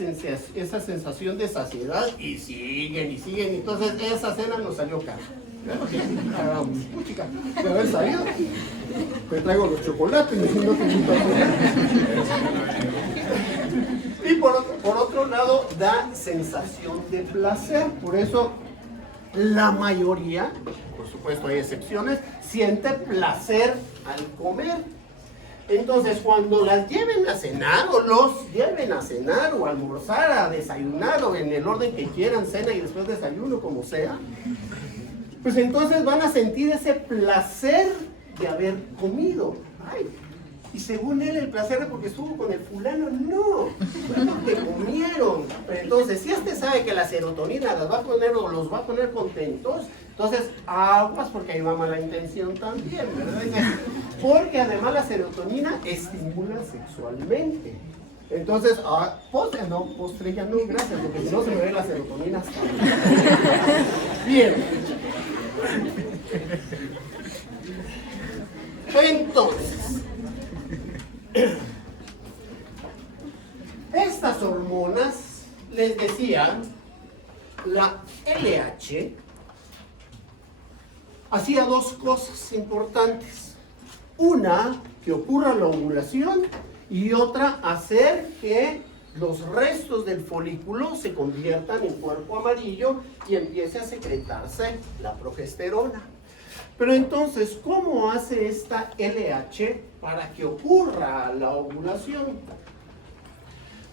esa sensación de saciedad y siguen y siguen. Entonces esa cena nos salió cara. Chica, de haber salido, te traigo los chocolates y no te invito a comer. Y por otro lado, da sensación de placer. Por eso la mayoría, por supuesto hay excepciones, siente placer al comer. Entonces, cuando las lleven a cenar o los lleven a cenar o a almorzar, a desayunar o en el orden que quieran, cena y después desayuno, como sea, pues entonces van a sentir ese placer de haber comido. Ay, y según él el placer es porque estuvo con el fulano. No, fue porque comieron. Pero entonces, si sabe que la serotonina las va a poner o los va a poner contentos, entonces aguas porque ahí va mala intención también, ¿verdad? Porque además la serotonina estimula sexualmente. Entonces, postre ya no, gracias, porque si no se me ve la serotonina. Bien. Entonces, estas hormonas, les decía, la LH hacía dos cosas importantes. Una, que ocurra la ovulación, y otra, hacer que los restos del folículo se conviertan en cuerpo amarillo y empiece a secretarse la progesterona. Pero entonces, ¿cómo hace esta LH para que ocurra la ovulación?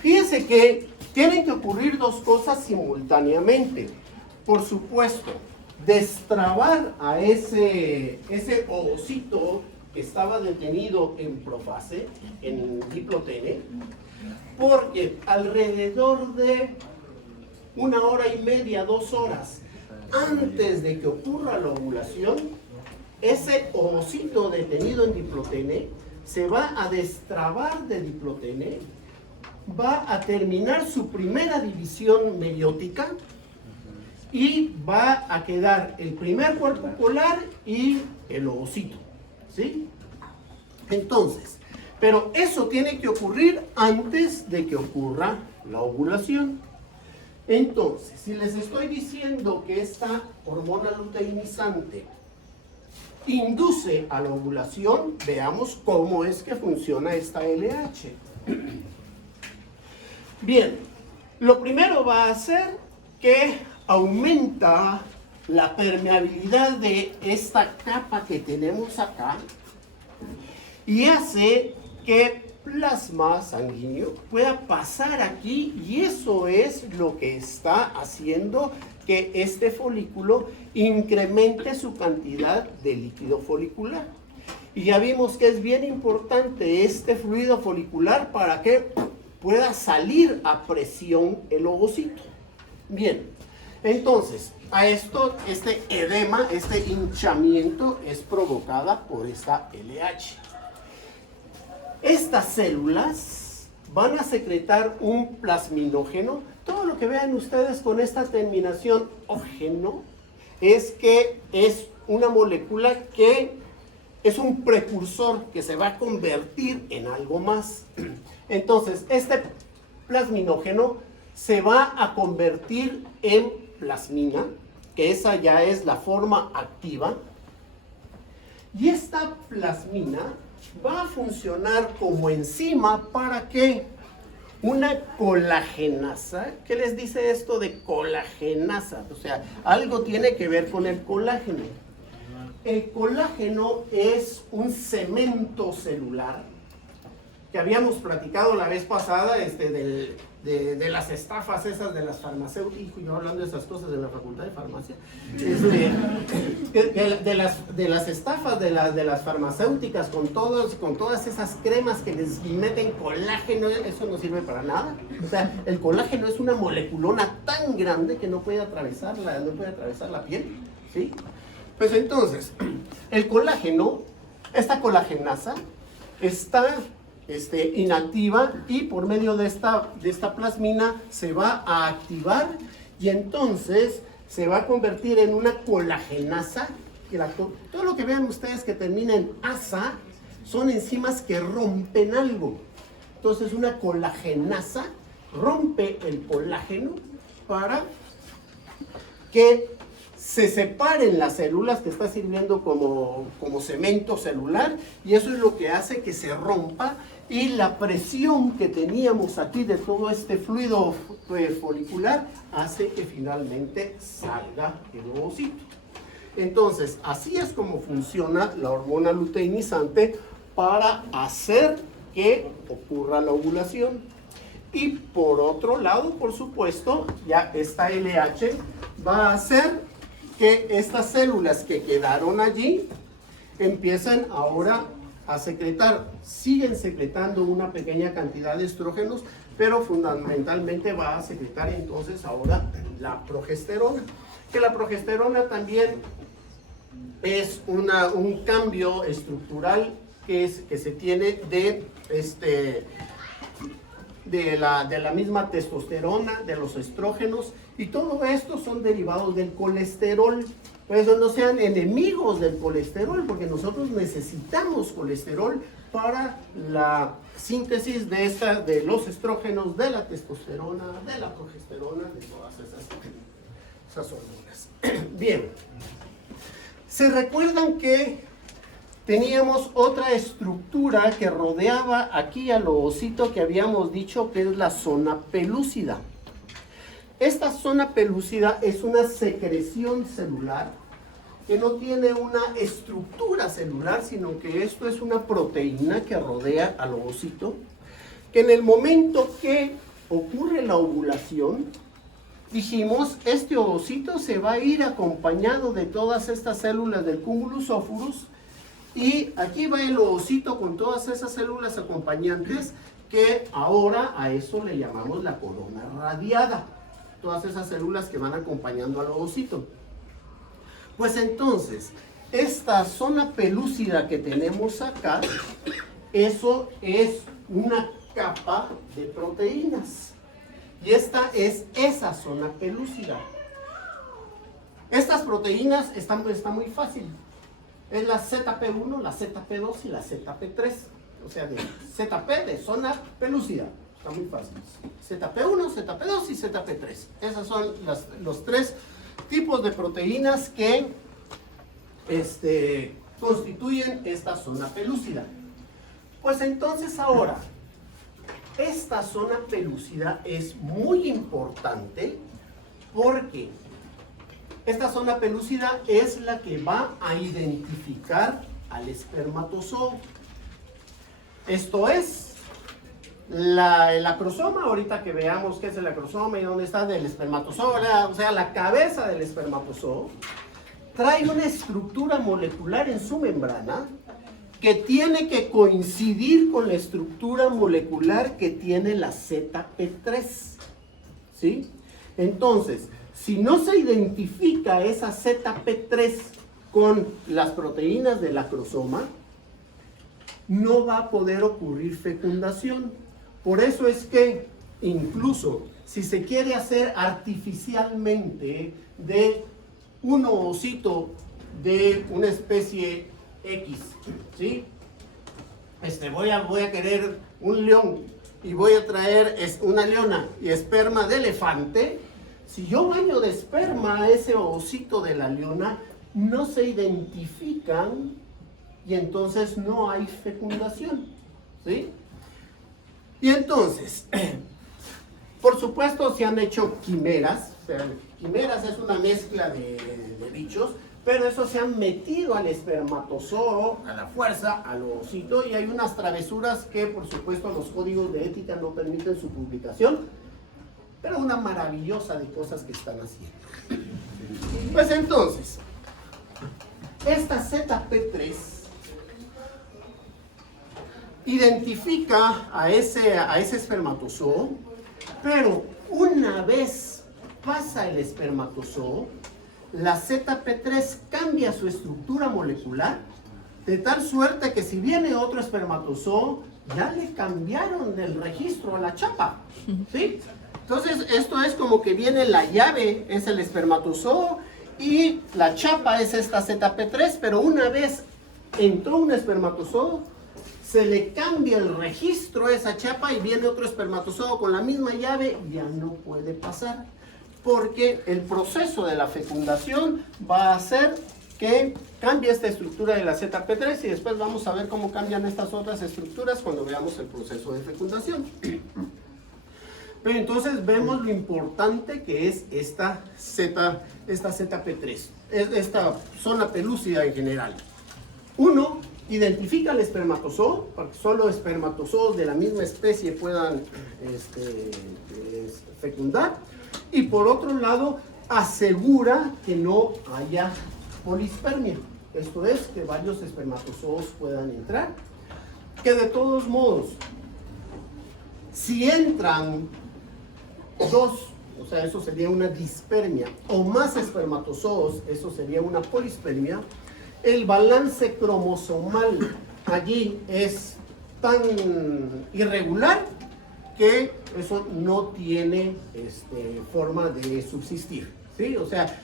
Fíjense que tienen que ocurrir dos cosas simultáneamente. Por supuesto, destrabar a ese ovocito que estaba detenido en profase, en diplotene, porque alrededor de 1 hora y media, 2 horas antes de que ocurra la ovulación, ese ovocito detenido en diplotene se va a destrabar de diplotene, va a terminar su primera división meiótica y va a quedar el primer cuerpo polar y el ovocito, ¿sí? Entonces, pero eso tiene que ocurrir antes de que ocurra la ovulación. Entonces, si les estoy diciendo que esta hormona luteinizante induce a la ovulación, veamos cómo es que funciona esta LH. Bien, lo primero va a hacer que aumenta la permeabilidad de esta capa que tenemos acá y hace que plasma sanguíneo pueda pasar aquí, y eso es lo que está haciendo que este folículo incremente su cantidad de líquido folicular. Y ya vimos que es bien importante este fluido folicular para que pueda salir a presión el ovocito. Bien, entonces, a esto, este edema, este hinchamiento es provocada por esta LH. Estas células van a secretar un plasminógeno. Todo lo que vean ustedes con esta terminación ógeno es que es una molécula que es un precursor que se va a convertir en algo más. Entonces, este plasminógeno se va a convertir en plasmina, que esa ya es la forma activa. Y esta plasmina va a funcionar como enzima para que una colagenasa, ¿qué les dice esto de colagenasa? O sea, algo tiene que ver con el colágeno. El colágeno es un cemento celular que habíamos platicado la vez pasada de las estafas esas de las farmacéuticas, yo hablando de esas cosas de la facultad de farmacia, de las estafas de las farmacéuticas con todas esas cremas que les meten colágeno. Eso no sirve para nada. O sea, el colágeno es una moleculona tan grande que no puede atravesar la piel, ¿sí? Pues entonces, el colágeno, esta colagenasa, está inactiva, y por medio de esta plasmina se va a activar, y entonces se va a convertir en una colagenasa. Todo lo que vean ustedes que termina en asa son enzimas que rompen algo. Entonces una colagenasa rompe el colágeno para que se separen las células, que está sirviendo como cemento celular, y eso es lo que hace que se rompa, y la presión que teníamos aquí de todo este fluido folicular hace que finalmente salga el ovocito. Entonces, así es como funciona la hormona luteinizante para hacer que ocurra la ovulación. Y por otro lado, por supuesto, ya esta LH va a hacer que estas células que quedaron allí empiecen ahora a secretar, siguen secretando una pequeña cantidad de estrógenos, pero fundamentalmente va a secretar entonces ahora la progesterona, que la progesterona también es un cambio estructural que se tiene de la misma testosterona, de los estrógenos, y todo esto son derivados del colesterol. Por eso no sean enemigos del colesterol, porque nosotros necesitamos colesterol para la síntesis de los estrógenos, de la testosterona, de la progesterona, de todas esas hormonas. Bien, ¿se recuerdan que teníamos otra estructura que rodeaba aquí al ovocito que habíamos dicho que es la zona pelúcida? Esta zona pelúcida es una secreción celular que no tiene una estructura celular, sino que esto es una proteína que rodea al ovocito, que en el momento que ocurre la ovulación, dijimos, este ovocito se va a ir acompañado de todas estas células del cúmulus osurus, y aquí va el ovocito con todas esas células acompañantes, que ahora a eso le llamamos la corona radiada. Todas esas células que van acompañando al ovocito. Pues entonces, esta zona pelúcida que tenemos acá, eso es una capa de proteínas. Y esta es esa zona pelúcida. Estas proteínas está muy fácil. Es la ZP1, la ZP2 y la ZP3. O sea, de ZP de zona pelúcida. Está muy fácil. ZP1, ZP2 y ZP3. Esos son los tres tipos de proteínas que constituyen esta zona pelúcida. Pues entonces ahora, esta zona pelúcida es muy importante porque esta zona pelúcida es la que va a identificar al espermatozoo. Esto es el acrosoma. Ahorita que veamos qué es el acrosoma y dónde está del espermatozoo, o sea, la cabeza del espermatozoo trae una estructura molecular en su membrana que tiene que coincidir con la estructura molecular que tiene la ZP3, ¿sí? Entonces, si no se identifica esa ZP3 con las proteínas del acrosoma, no va a poder ocurrir fecundación. Por eso es que incluso si se quiere hacer artificialmente de un ovocito de una especie X, ¿sí? Voy a querer un león y voy a traer una leona y esperma de elefante. Si yo baño de esperma a ese ovocito de la leona, no se identifican y entonces no hay fecundación, ¿sí? Y entonces, por supuesto se han hecho quimeras. O sea, quimeras es una mezcla de bichos, pero eso se han metido al espermatozoo, a la fuerza, al ovocito, y hay unas travesuras que por supuesto los códigos de ética no permiten su publicación, pero una maravillosa de cosas que están haciendo. Pues entonces, esta ZP3 identifica a ese espermatozoo, pero una vez pasa el espermatozoo, la ZP3 cambia su estructura molecular de tal suerte que si viene otro espermatozoo, ya le cambiaron el registro a la chapa, ¿sí? Entonces esto es como que viene la llave, es el espermatozoo, y la chapa es esta ZP3, pero una vez entró un espermatozoo, se le cambia el registro a esa chapa y viene otro espermatozoide con la misma llave, ya no puede pasar, porque el proceso de la fecundación va a hacer que cambie esta estructura de la ZP3 y después vamos a ver cómo cambian estas otras estructuras cuando veamos el proceso de fecundación. Pero entonces vemos lo importante que es esta ZP3, esta zona pelúcida en general. Uno, identifica el espermatozoo, para que solo espermatozoos de la misma especie puedan fecundar. Y por otro lado, asegura que no haya polispermia. Esto es, que varios espermatozoos puedan entrar. Que de todos modos, si entran dos, o sea, eso sería una dispermia, o más espermatozoos, eso sería una polispermia, el balance cromosomal allí es tan irregular que eso no tiene forma de subsistir, ¿sí? O sea,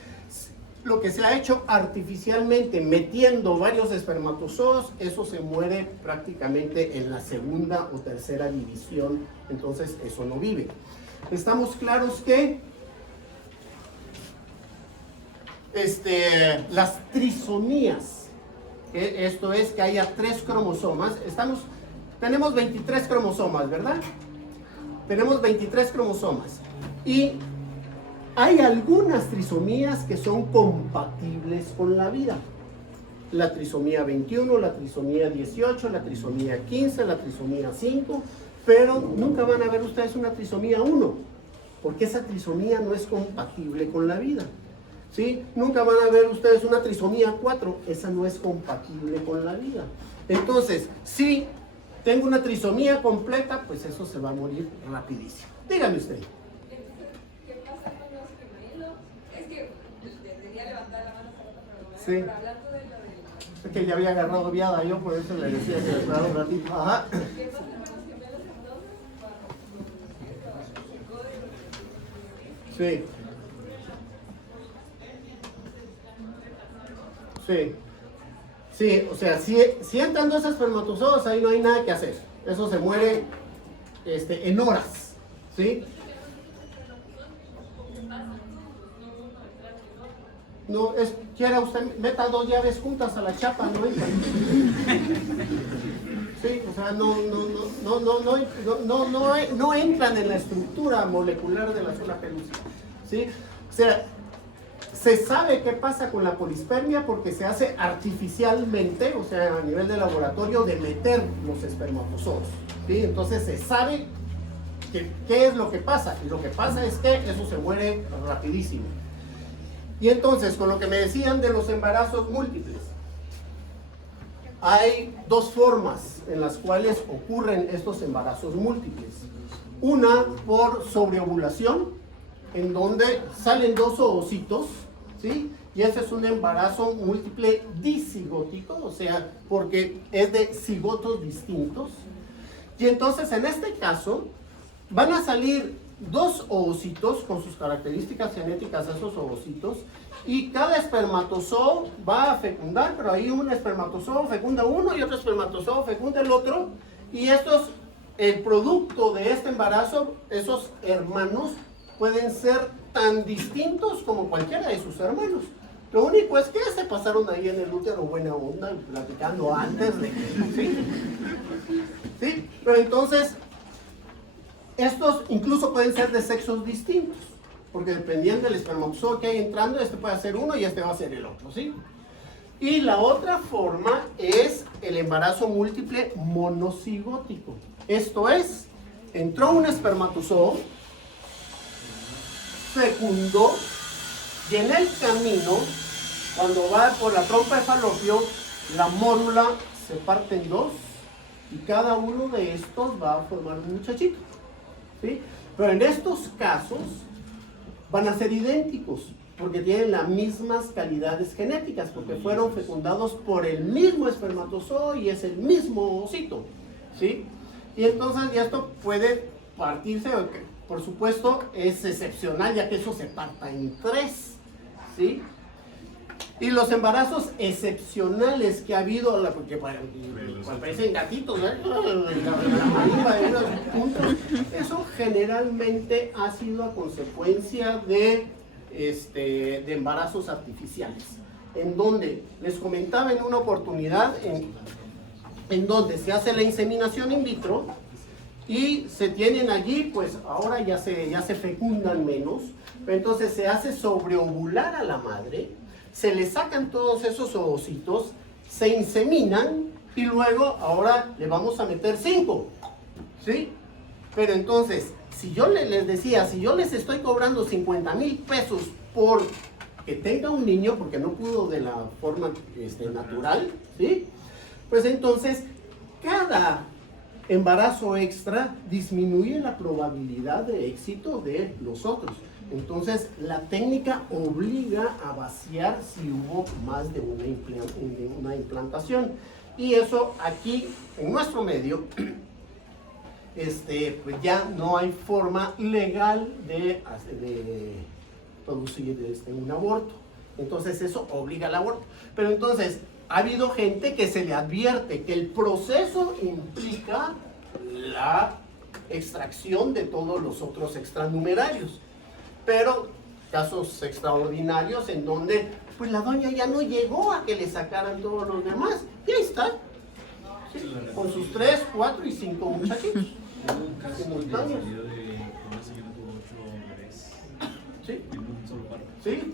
lo que se ha hecho artificialmente metiendo varios espermatozoos, eso se muere prácticamente en la segunda o tercera división, entonces eso no vive. Estamos claros que las trisomías, esto es que haya 3 cromosomas, tenemos 23 cromosomas, ¿verdad? Tenemos 23 cromosomas y hay algunas trisomías que son compatibles con la vida. La trisomía 21, la trisomía 18, la trisomía 15, la trisomía 5, pero nunca van a ver ustedes una trisomía 1, porque esa trisomía no es compatible con la vida. ¿Sí? Nunca van a ver ustedes una trisomía 4, esa no es compatible con la vida. Entonces, si tengo una trisomía completa, pues eso se va a morir rapidísimo. Dígame usted. ¿Qué pasa con los gemelos? Es que debería levantar la mano hace rato, pero Sí. hablando de lo del... Es que ya había agarrado viada yo, por eso le decía que esperara un ratito. Ajá. ¿Qué pasa con los gemelos entonces? Cuando el código... Sí. Sí. Sí, o sea, si entran dos espermatozoides, ahí no hay nada que hacer. Eso se muere en horas. ¿Sí? No, quiera usted, meta 2 llaves juntas a la chapa, no entran. Sí, o sea, no entran en la estructura molecular de la zona pelúcida. ¿Sí? O sea, se sabe qué pasa con la polispermia porque se hace artificialmente, o sea, a nivel de laboratorio, de meter los espermatozoos. ¿Sí? Entonces se sabe qué es lo que pasa, y lo que pasa es que eso se muere rapidísimo. Y entonces, con lo que me decían de los embarazos múltiples, hay 2 formas en las cuales ocurren estos embarazos múltiples. Una por sobreovulación, en donde salen 2 ovocitos, ¿sí? Y ese es un embarazo múltiple disigótico, o sea, porque es de cigotos distintos. Y entonces, en este caso, van a salir 2 ovocitos con sus características genéticas de esos ovocitos, y cada espermatozoo va a fecundar, pero ahí un espermatozoo fecunda uno y otro espermatozoo fecunda el otro, y el producto de este embarazo, esos hermanos pueden ser tan distintos como cualquiera de sus hermanos. Lo único es que se pasaron ahí en el útero buena onda, platicando antes de que... ¿sí? ¿Sí? Pero entonces, estos incluso pueden ser de sexos distintos, porque dependiendo del espermatozoide que hay entrando, este puede ser uno y este va a ser el otro, ¿sí? Y la otra forma es el embarazo múltiple monocigótico. Esto es, entró un espermatozoide, fecundó, y en el camino, cuando va por la trompa de falopio, la mórula se parte en 2, y cada uno de estos va a formar un muchachito, ¿sí? Pero en estos casos van a ser idénticos, porque tienen las mismas calidades genéticas, porque fueron fecundados por el mismo espermatozoide y es el mismo ovocito, ¿sí? Y entonces ya esto puede partirse, por supuesto es excepcional ya que eso se parta en 3, ¿sí? Y los embarazos excepcionales que ha habido, porque parecen gatitos, ¿eh? La marimba de los puntos, eso generalmente ha sido a consecuencia de embarazos artificiales, en donde les comentaba en una oportunidad, en donde se hace la inseminación in vitro y se tienen allí, pues ahora ya se fecundan menos, entonces se hace sobreovular a la madre, se le sacan todos esos ovocitos, se inseminan y luego ahora le vamos a meter 5, ¿sí? Pero entonces, si yo les decía, si yo les estoy cobrando 50,000 pesos por que tenga un niño, porque no pudo de la forma natural, ¿sí? Pues entonces, cada embarazo extra disminuye la probabilidad de éxito de los otros. Entonces, la técnica obliga a vaciar si hubo más de una implantación. Y eso aquí, en nuestro medio, pues ya no hay forma legal de producir un aborto. Entonces, eso obliga al aborto. Pero entonces, ha habido gente que se le advierte que el proceso implica la extracción de todos los otros extranumerarios. Pero casos extraordinarios en donde pues la doña ya no llegó a que le sacaran todos los demás. Y ahí está, ¿sí? Con sus 3, 4 y 5 muchachitos simultáneos. ¿Sí? ¿Sí?